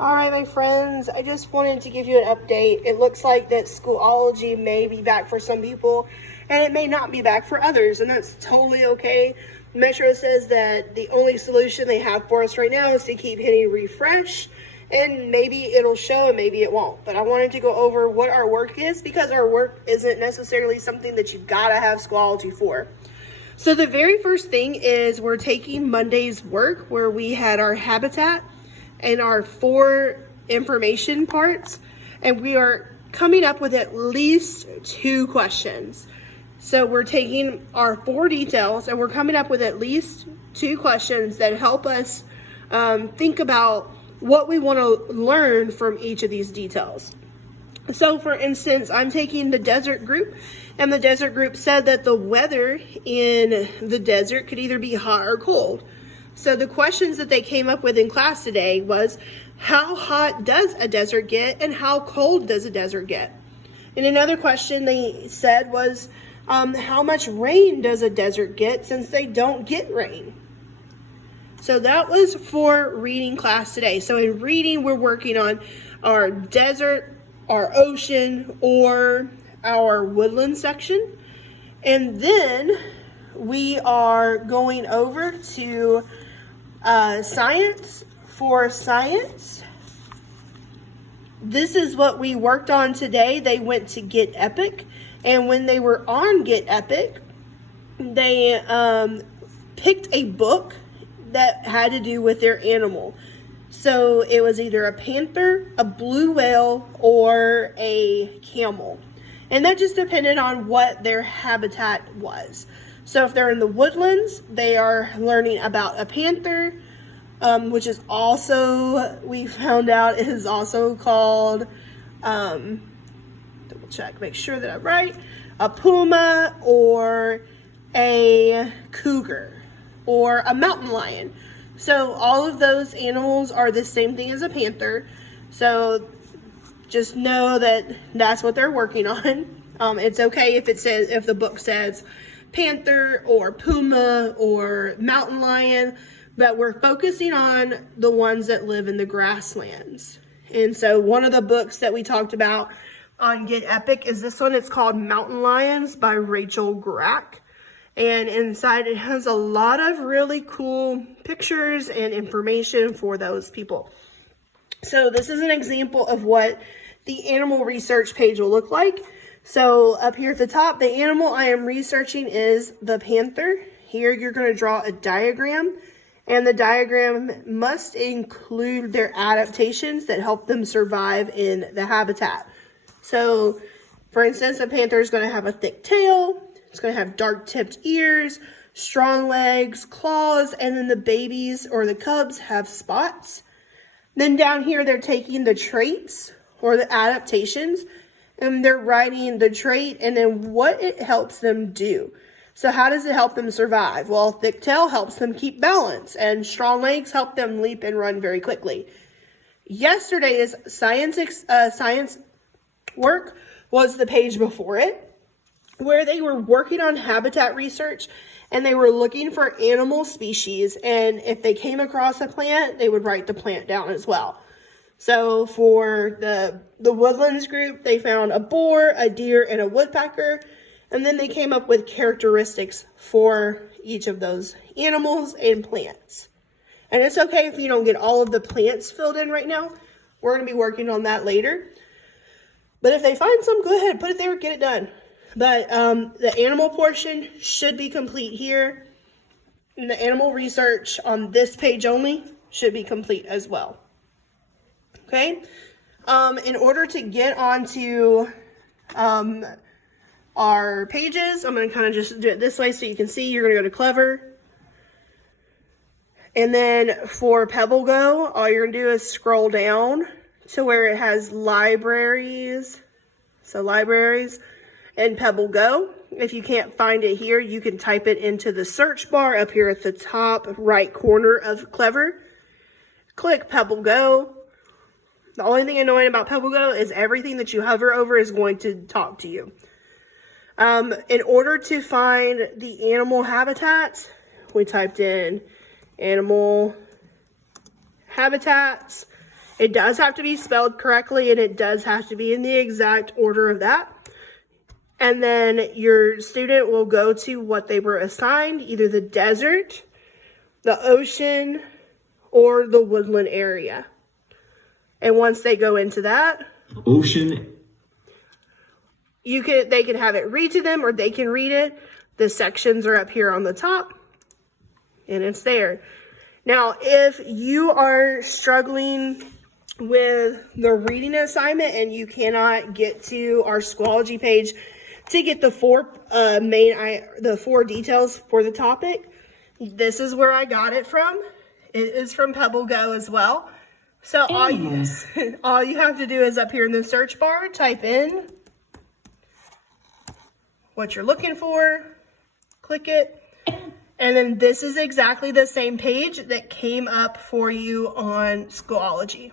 All right, my friends, I just wanted to give you an update. It looks like that Schoolology may be back for some people, and it may not be back for others, and that's totally okay. Metro says that the only solution they have for us right now is to keep hitting refresh, and maybe it'll show and maybe it won't. But I wanted to go over what our work is, because our work isn't necessarily something that you gotta have Schoolology for. So the very first thing is we're taking Monday's work, where we had our habitat and our 4 information parts, and we are coming up with at least 2 questions. So we're taking our 4 details and we're coming up with at least 2 questions that help us think about what we want to learn from each of these details. So for instance, I'm taking the desert group, and the desert group said that the weather in the desert could either be hot or cold. So the questions that they came up with in class today was, how hot does a desert get and how cold does a desert get? And another question they said was, how much rain does a desert get, since they don't get rain? So that was for reading class today. So in reading, we're working on our desert, our ocean, or our woodland section. And then we are going over to science. For science, this is what we worked on today. They went to Get Epic, and when they were on Get Epic, they picked a book that had to do with their animal. So it was either a panther, a blue whale, or a camel. And that just depended on what their habitat was. So if they're in the woodlands, they are learning about a panther, which is also, we found out, is also called, double check, make sure that I'm right, a puma or a cougar or a mountain lion. So all of those animals are the same thing as a panther. So just know that that's what they're working on. It's okay if it says, if the book says panther or puma or mountain lion, but we're focusing on the ones that live in the grasslands. And so one of the books that we talked about on Get Epic is this one. It's called Mountain Lions by Rachel Grack. And inside it has a lot of really cool pictures and information for those people. So this is an example of what the animal research page will look like. So up here at the top, the animal I am researching is the panther. Here you're going to draw a diagram, and the diagram must include their adaptations that help them survive in the habitat. So for instance, a panther is going to have a thick tail. It's going to have dark tipped ears, strong legs, claws, and then the babies or the cubs have spots. Then down here, they're taking the traits or the adaptations, and they're writing the trait and then what it helps them do. So how does it help them survive? Well, thick tail helps them keep balance, and strong legs help them leap and run very quickly. Yesterday's science work was the page before it, where they were working on habitat research, and they were looking for animal species, and if they came across a plant, they would write the plant down as well. So for the woodlands group, they found a boar, a deer, and a woodpecker, and then they came up with characteristics for each of those animals and plants. And it's okay if you don't get all of the plants filled in right now. We're going to be working on that later. But if they find some, go ahead, put it there, get it done. But the animal portion should be complete here. And the animal research on this page only should be complete as well. Okay? In order to get onto our pages, I'm going to kind of just do it this way so you can see. You're going to go to Clever. And then for Pebble Go, all you're going to do is scroll down to where it has libraries. So libraries and Pebble Go. If you can't find it here, you can type it into the search bar up here at the top right corner of Clever. Click Pebble Go. The only thing annoying about Pebble Go is everything that you hover over is going to talk to you. In order to find the animal habitats, we typed in animal habitats, It does have to be spelled correctly, and it does have to be in the exact order of that. And then your student will go to what they were assigned, either the desert, the ocean, or the woodland area. And once they go into that, ocean, they can have it read to them, or they can read it. The sections are up here on the top, and it's there. Now, if you are struggling with the reading assignment and you cannot get to our Schoology page to get the four details for the topic, this is where I got it from. It is from Pebble Go as well. So all you have to do is up here in the search bar, type in what you're looking for, click it, and then this is exactly the same page that came up for you on Schoology.